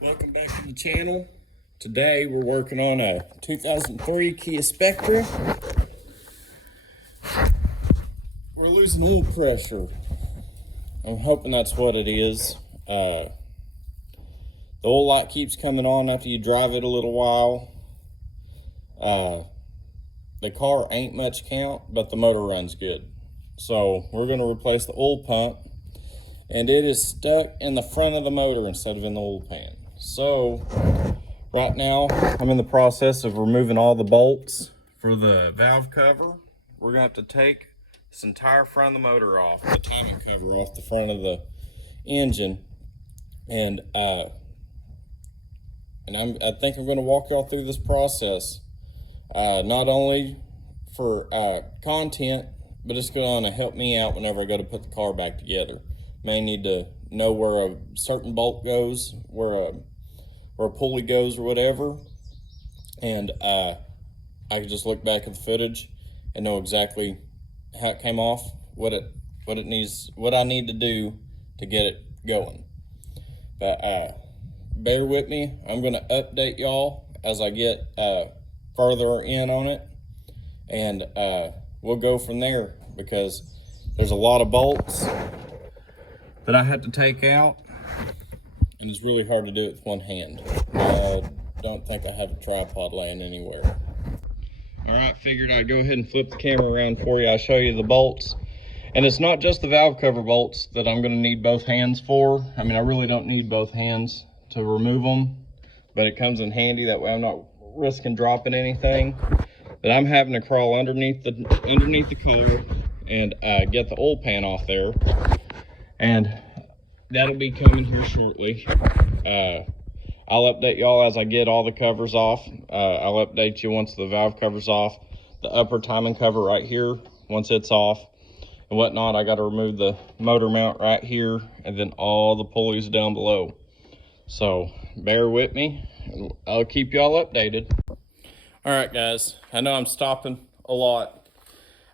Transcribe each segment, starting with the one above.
Welcome back to the channel. Today we're working on a 2003 Kia Spectra. We're losing oil pressure. I'm hoping that's what it is. The oil light keeps coming on after you drive it a little while. The car ain't much count, but the motor runs good. So we're going to replace the oil pump, and it is stuck in the front of the motor instead of in the oil pan. So right now I'm in the process of removing all the bolts for the valve cover. We're going to have to take this entire front of the motor off, the timing cover off the front of the engine, and I think I'm going to walk y'all through this process, not only for content, but it's going to help me out whenever I go to put the car back together. May need to know where a certain bolt goes, where a pulley goes or whatever, and I can just look back at the footage and know exactly how it came off, what I need to do to get it going. But bear with me. I'm going to update y'all as I get further in on it, and we'll go from there, because there's a lot of bolts that I had to take out, and it's really hard to do it with one hand. I don't think I have a tripod laying anywhere. All right, figured I'd go ahead and flip the camera around for you. I'll show you the bolts. And it's not just the valve cover bolts that I'm gonna need both hands for. I mean, I really don't need both hands to remove them, but it comes in handy. That way I'm not risking dropping anything. But I'm having to crawl underneath the car and get the oil pan off there. And that'll be coming here shortly. I'll update y'all as I get all the covers off. I'll update you once the valve cover's off. The upper timing cover right here, once it's off and whatnot, I got to remove the motor mount right here, and then all the pulleys down below. So bear with me, and I'll keep y'all updated. All right, guys, I know I'm stopping a lot.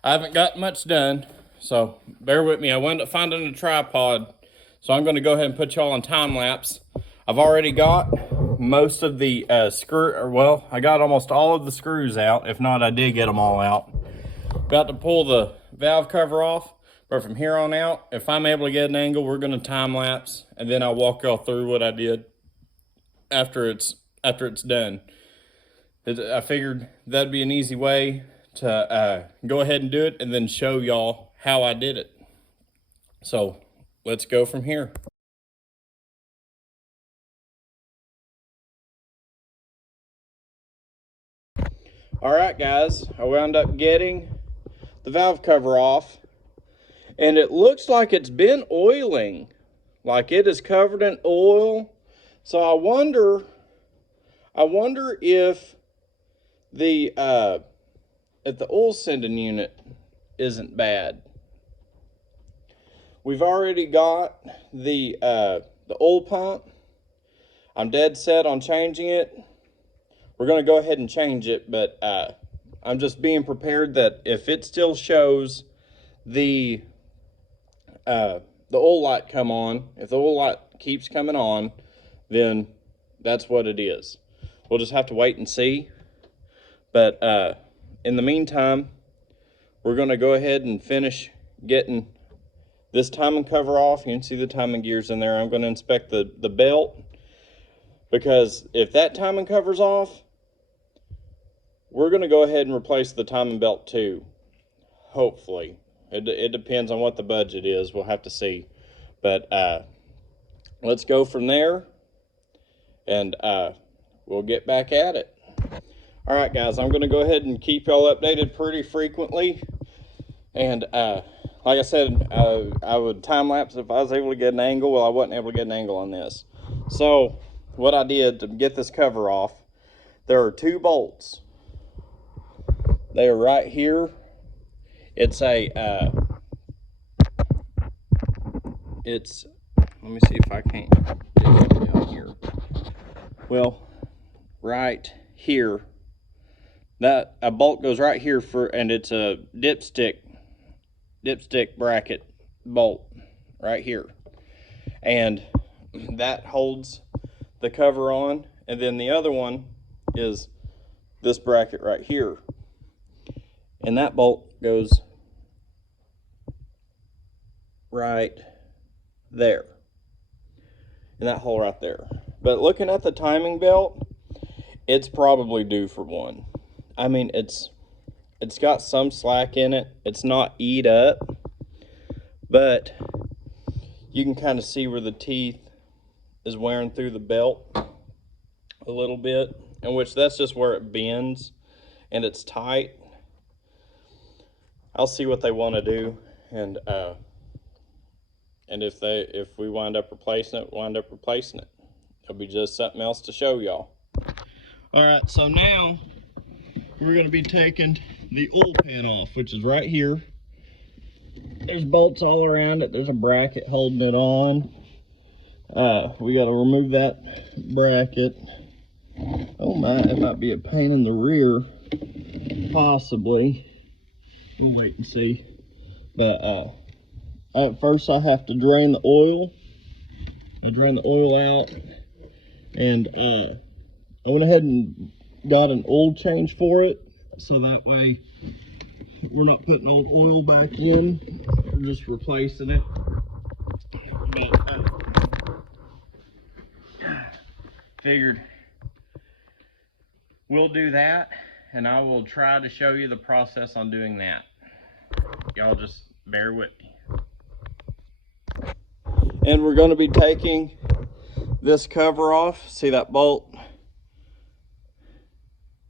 I haven't got much done, so bear with me. I wound up finding a tripod, so I'm going to go ahead and put y'all on time lapse. I've already got most of the I got almost all of the screws out. If not, I did get them all out. About to pull the valve cover off, but from here on out, if I'm able to get an angle, we're going to time lapse, and then I'll walk y'all through what I did after it's done. I figured that'd be an easy way to go ahead and do it, and then show y'all how I did it. So let's go from here. All right, guys, I wound up getting the valve cover off, and it looks like it's been oiling, like it is covered in oil. So I wonder if the oil sending unit isn't bad. We've already got the oil pump. I'm dead set on changing it. We're going to go ahead and change it, but I'm just being prepared that if it still shows the oil light come on, if the oil light keeps coming on, then that's what it is. We'll just have to wait and see. But in the meantime, we're going to go ahead and finish getting this timing cover off. You can see the timing gears in there. I'm going to inspect the belt, because if that timing cover's off, we're going to go ahead and replace the timing belt too, hopefully. It depends on what the budget is. We'll have to see. But let's go from there, and we'll get back at it. All right, guys, I'm going to go ahead and keep y'all updated pretty frequently. And like I said, I would time lapse if I was able to get an angle. Well, I wasn't able to get an angle on this. So what I did to get this cover off, there are two bolts. They are right here. It's let me see if I can't get it down here. Well, right here, that a bolt goes right here and it's a dipstick bracket bolt right here, and that holds the cover on, and then the other one is this bracket right here. And that bolt goes right there, in that hole right there. But looking at the timing belt, it's probably due for one. I mean, it's got some slack in it. It's not eat up, but you can kind of see where the teeth is wearing through the belt a little bit, in which that's just where it bends and it's tight. I'll see what they want to do, and if we wind up replacing it, It'll be just something else to show y'all. All right, so now we're going to be taking the oil pan off, which is right here. There's bolts all around it. There's a bracket holding it on. We got to remove that bracket. Oh my, it might be a pain in the rear, possibly. We'll wait and see. But at first I have to drain the oil. I drain the oil out, and I went ahead and got an oil change for it, so that way we're not putting old oil back in, we're just replacing it. But figured we'll do that, and I will try to show you the process on doing that. Y'all just bear with me. And we're going to be taking this cover off. See that bolt?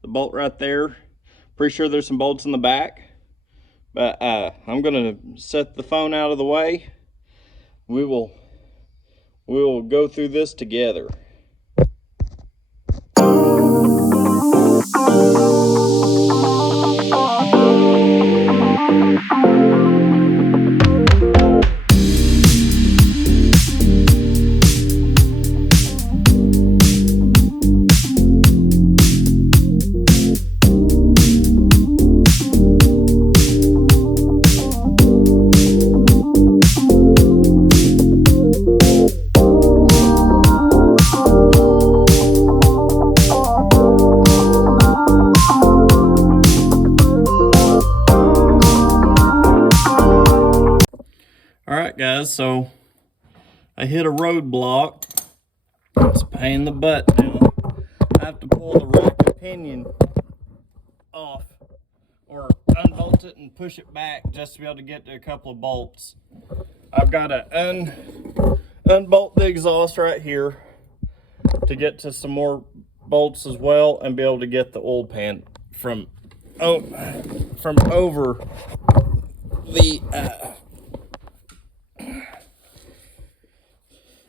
The bolt right there. Pretty sure there's some bolts in the back. But I'm going to set the phone out of the way. We will go through this together. Alright guys, so I hit a roadblock. It's a pain in the butt now. I have to pull the rack pinion off, or unbolt it and push it back just to be able to get to a couple of bolts. I've got to unbolt the exhaust right here to get to some more bolts as well, and be able to get the oil pan from over the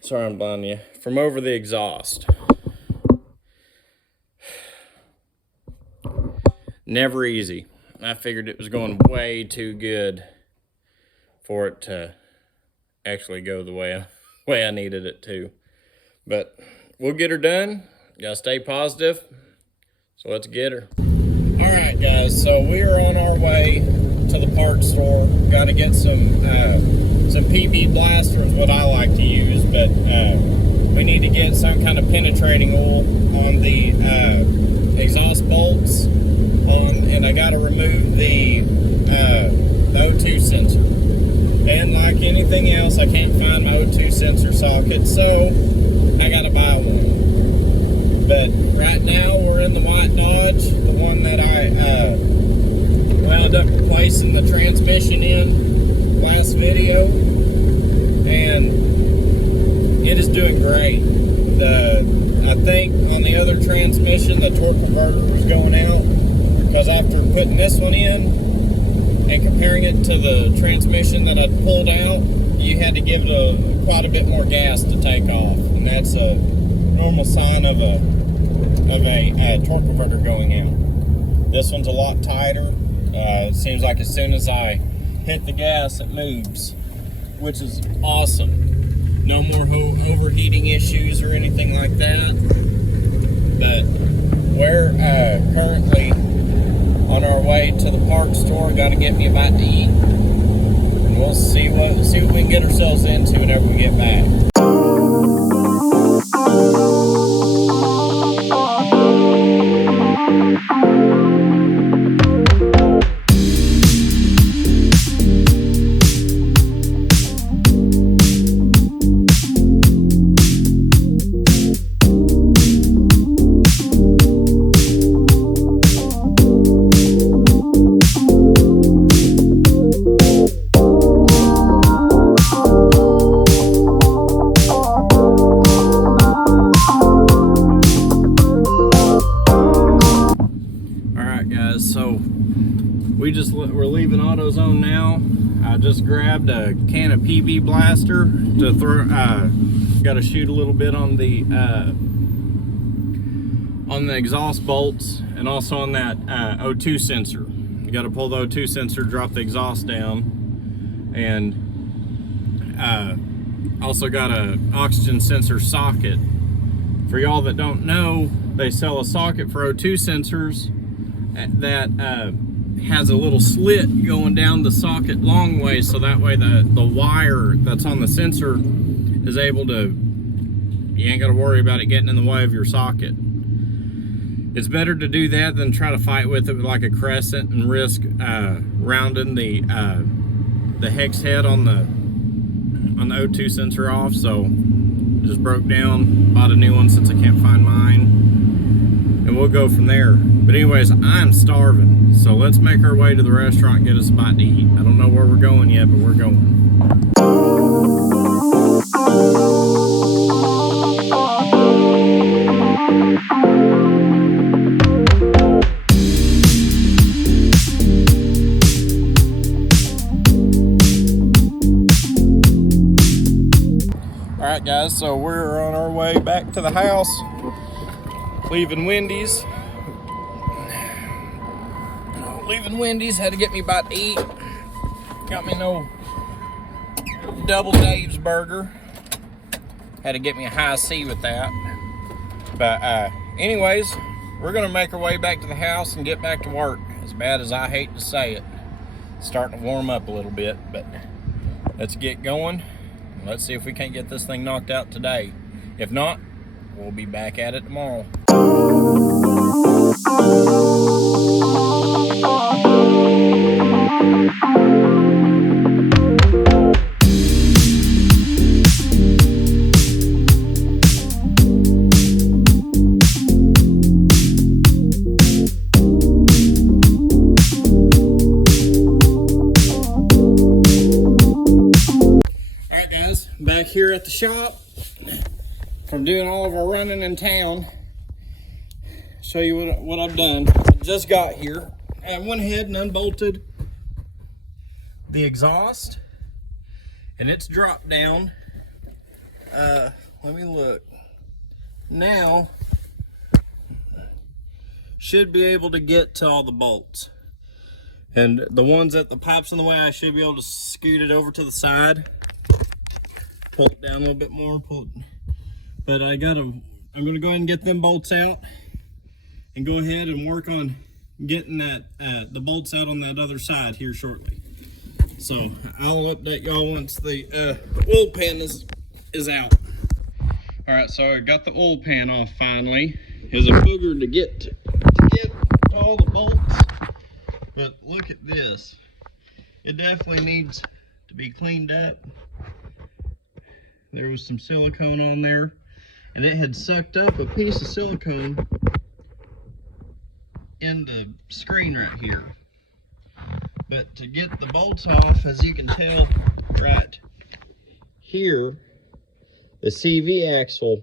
sorry, I'm blinding you. From over the exhaust. Never easy. I figured it was going way too good for it to actually go the way I needed it to. But we'll get her done. Gotta stay positive. So let's get her. Alright guys, so we are on our way to the parts store. Gotta get some PB blasters, what I like to use, but we need to get some kind of penetrating oil on the exhaust bolts, and I got to remove the O2 sensor. And like anything else, I can't find my O2 sensor socket, so I got to buy one. But right now we're in the white Dodge, the one that I wound up replacing the transmission in last video, and it is doing great. I think on the other transmission the torque converter was going out, because after putting this one in and comparing it to the transmission that I pulled out, you had to give it quite a bit more gas to take off, and that's a normal sign of a torque converter going out. This one's a lot tighter. It seems like as soon as I hit the gas, it moves, which is awesome. No more overheating issues or anything like that. But we're currently on our way to the parts store. Got to get me a bite to eat, and we'll see what we can get ourselves into whenever we get back. we're leaving AutoZone now. I just grabbed a can of PB Blaster to throw. Got to shoot a little bit on the exhaust bolts and also on that O2 sensor. You got to pull the O2 sensor, drop the exhaust down, and also got a oxygen sensor socket. For y'all that don't know, they sell a socket for O2 sensors that has a little slit going down the socket long way, so that way the wire that's on the sensor is able to, you ain't got to worry about it getting in the way of your socket. It's better to do that than try to fight with it like a crescent and risk rounding the hex head on the O2 sensor off. So just broke down, bought a new one since I can't find mine, and we'll go from there. But anyways, I'm starving, so let's make our way to the restaurant and get us a bite to eat. I don't know where we're going yet, but we're going. Alright guys, so we're on our way back to the house, leaving Wendy's. Had to get me a bite to eat. Got me no Double Dave's burger. Had to get me a high C with that. But anyways, we're gonna make our way back to the house and get back to work. As bad as I hate to say it, it's starting to warm up a little bit, but let's get going. Let's see if we can't get this thing knocked out today. If not, we'll be back at it tomorrow. Back here at the shop from doing all of our running in town. Show you what I've done. I just got here. I went ahead and unbolted the exhaust, and it's dropped down. Let me look. Now should be able to get to all the bolts, and the ones that the pipe's in the way, I should be able to scoot it over to the side. Pull it down a little bit more, but I'm gonna go ahead and get them bolts out and go ahead and work on getting that the bolts out on that other side here shortly. So I'll update y'all once the oil pan is out. All right, so I got the oil pan off finally. It's a booger to get to all the bolts, but look at this. It definitely needs to be cleaned up. There was some silicone on there, and it had sucked up a piece of silicone in the screen right here. But to get the bolts off, as you can tell right here, the CV axle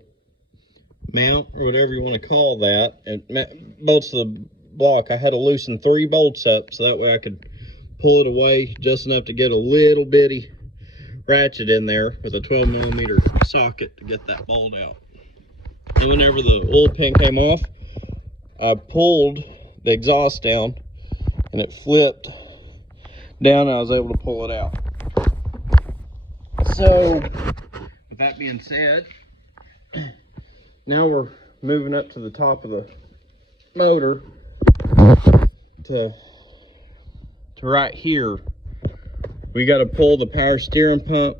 mount, or whatever you want to call that, and bolts to the block, I had to loosen 3 bolts up so that way I could pull it away just enough to get a little bitty ratchet in there with a 12mm socket to get that bolt out. And whenever the oil pan came off, I pulled the exhaust down and it flipped down, and I was able to pull it out. So with that being said, now we're moving up to the top of the motor to right here. We got to pull the power steering pump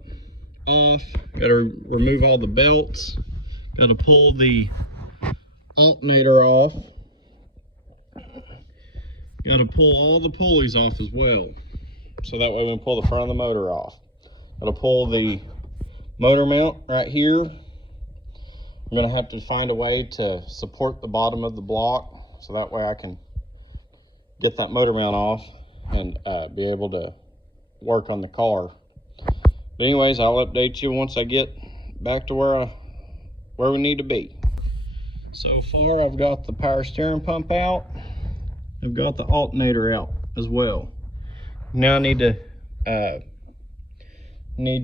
off, got to remove all the belts, got to pull the alternator off, got to pull all the pulleys off as well, so that way we can pull the front of the motor off. Got to pull the motor mount right here. I'm going to have to find a way to support the bottom of the block, so that way I can get that motor mount off and be able to work on the car. But anyways, I'll update you once I get back to where we need to be. So far I've got the power steering pump out, I've got the alternator out as well. Now I need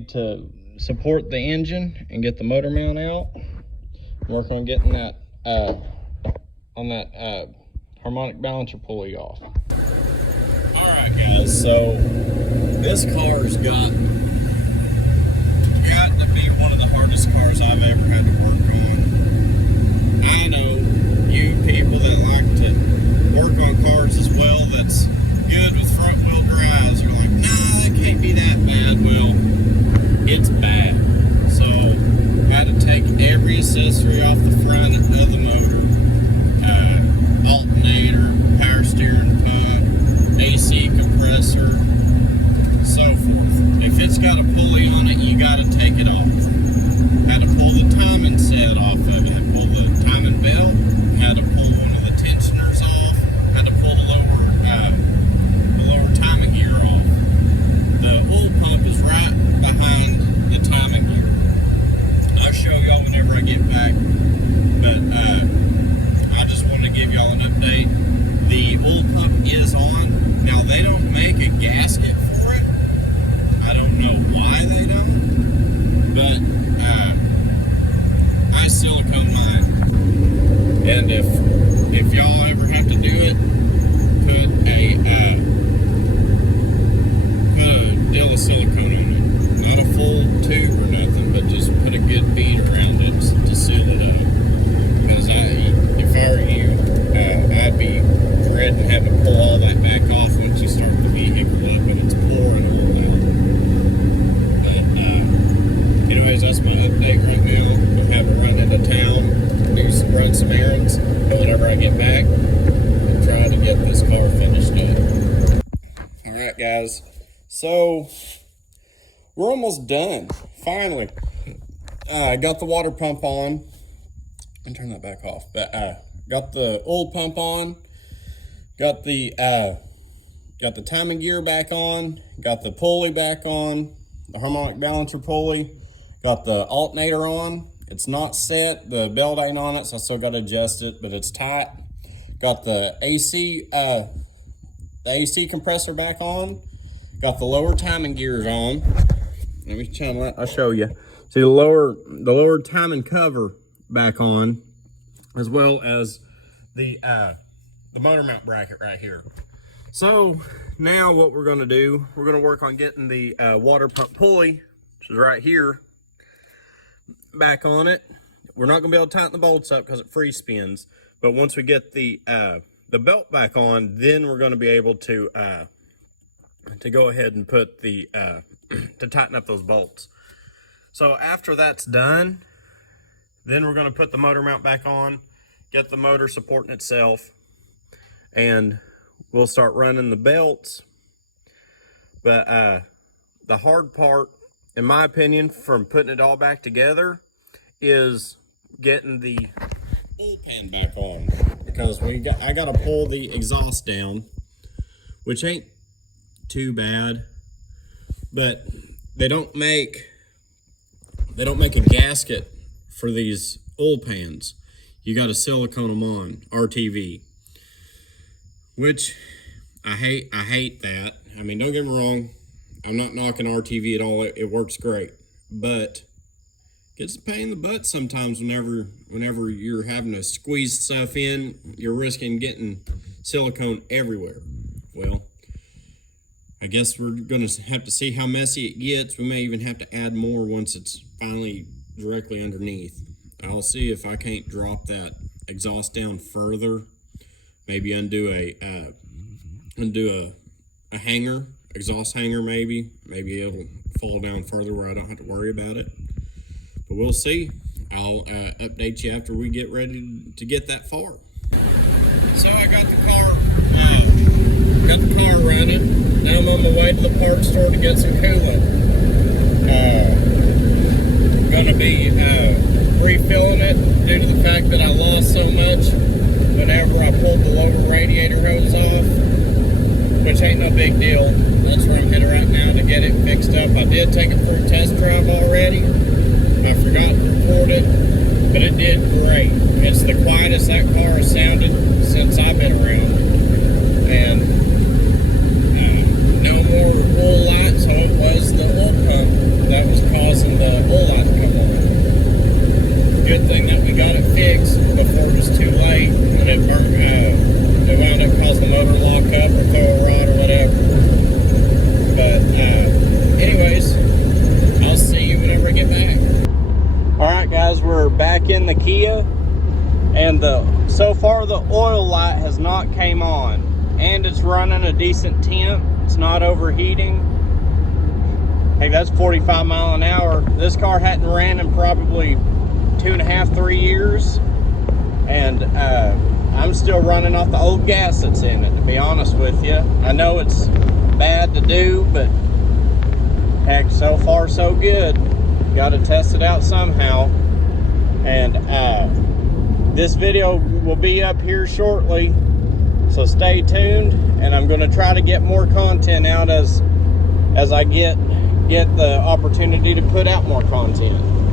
to support the engine and get the motor mount out. Work on getting that harmonic balancer pulley off. All right, guys. So this car's got to be one of the hardest cars I've ever had to work on. I know you people that like to work on cars as well, that's good with front wheel drives, are like, nah, it can't be that bad. Well, it's bad. So I had to take every accessory off the front of the motor, alternator, power steering pump, AC compressor, so forth. If it's got a pulley on it, you got to take it off. Had to pull the timing set off of it. Had to pull the timing belt. Had to pull one of the tensioners off. Had to pull the lower timing gear off. The oil pump is right behind the timing gear. I'll show y'all whenever I get back. But I just wanted to give y'all an update. The oil pump is on. Now they don't make a gasket for it. I don't know why they don't, but I silicone mine. And if y'all ever have to do it, put a deal of silicone on it. Not a full tube or nothing, but just put a good bead around it to seal it up. Because if I were you, I'd be dreading having to pull all that back off once you start the vehicle up and it's pouring all down. But anyways, that's my update right now. I'm having to run into town, run some errands, and whenever I get back, I'm trying to get this car finished up. Alright guys, so we're almost done, finally. I got the water pump on, and turn that back off, but got the oil pump on, got the timing gear back on, got the pulley back on, the harmonic balancer pulley, got the alternator on. It's not set, the belt ain't on it, so I still got to adjust it, but it's tight. Got the AC compressor back on, got the lower timing gears on. Let me channel that, I'll show you. See the lower timing cover back on, as well as the motor mount bracket right here. So now what we're going to do, we're going to work on getting the water pump pulley, which is right here, back on it. We're not going to be able to tighten the bolts up because it free spins, but once we get the belt back on, then we're going to be able to go ahead and put the to tighten up those bolts. So after that's done, then we're going to put the motor mount back on, get the motor supporting itself, and we'll start running the belts. But the hard part, in my opinion, from putting it all back together is getting the oil pan back on, because I got to pull the exhaust down, which ain't too bad, but they don't make a gasket for these oil pans. You got to silicone them on, RTV, which I hate that. I mean, don't get me wrong, I'm not knocking RTV at all. It works great, but it's a pain in the butt sometimes whenever you're having to squeeze stuff in, you're risking getting silicone everywhere. Well, I guess we're going to have to see how messy it gets. We may even have to add more once it's finally directly underneath. I'll see if I can't drop that exhaust down further. Maybe undo a hanger, exhaust hanger maybe. Maybe it'll fall down further where I don't have to worry about it. But we'll see. I'll update you after we get ready to get that far. So I got the car running. Now I'm on my way to the parts store to get some coolant. Gonna be refilling it due to the fact that I lost so much whenever I pulled the lower radiator hose off, which ain't no big deal. That's where I'm headed right now to get it fixed up. I did take it for a test drive already. I forgot to record it, but it did great. It's the quietest that car has sounded since I've been around. And no more oil light, so it was the oil pump that was causing the oil light to come on. Good thing that we got it fixed before it was too late, and it burnt. It wound up causing the motor to lock up or throw a rod or whatever. But anyways, I'll see you whenever I get back. All right, guys, we're back in the Kia, and so far the oil light has not came on, and it's running a decent temp. It's not overheating. Hey, that's 45 miles an hour. This car hadn't ran in probably 2.5, 3 years, and I'm still running off the old gas that's in it, to be honest with you. I know it's bad to do, but heck, so far so good. Got to test it out somehow. And this video will be up here shortly, so stay tuned, and I'm going to try to get more content out as I get the opportunity to put out more content.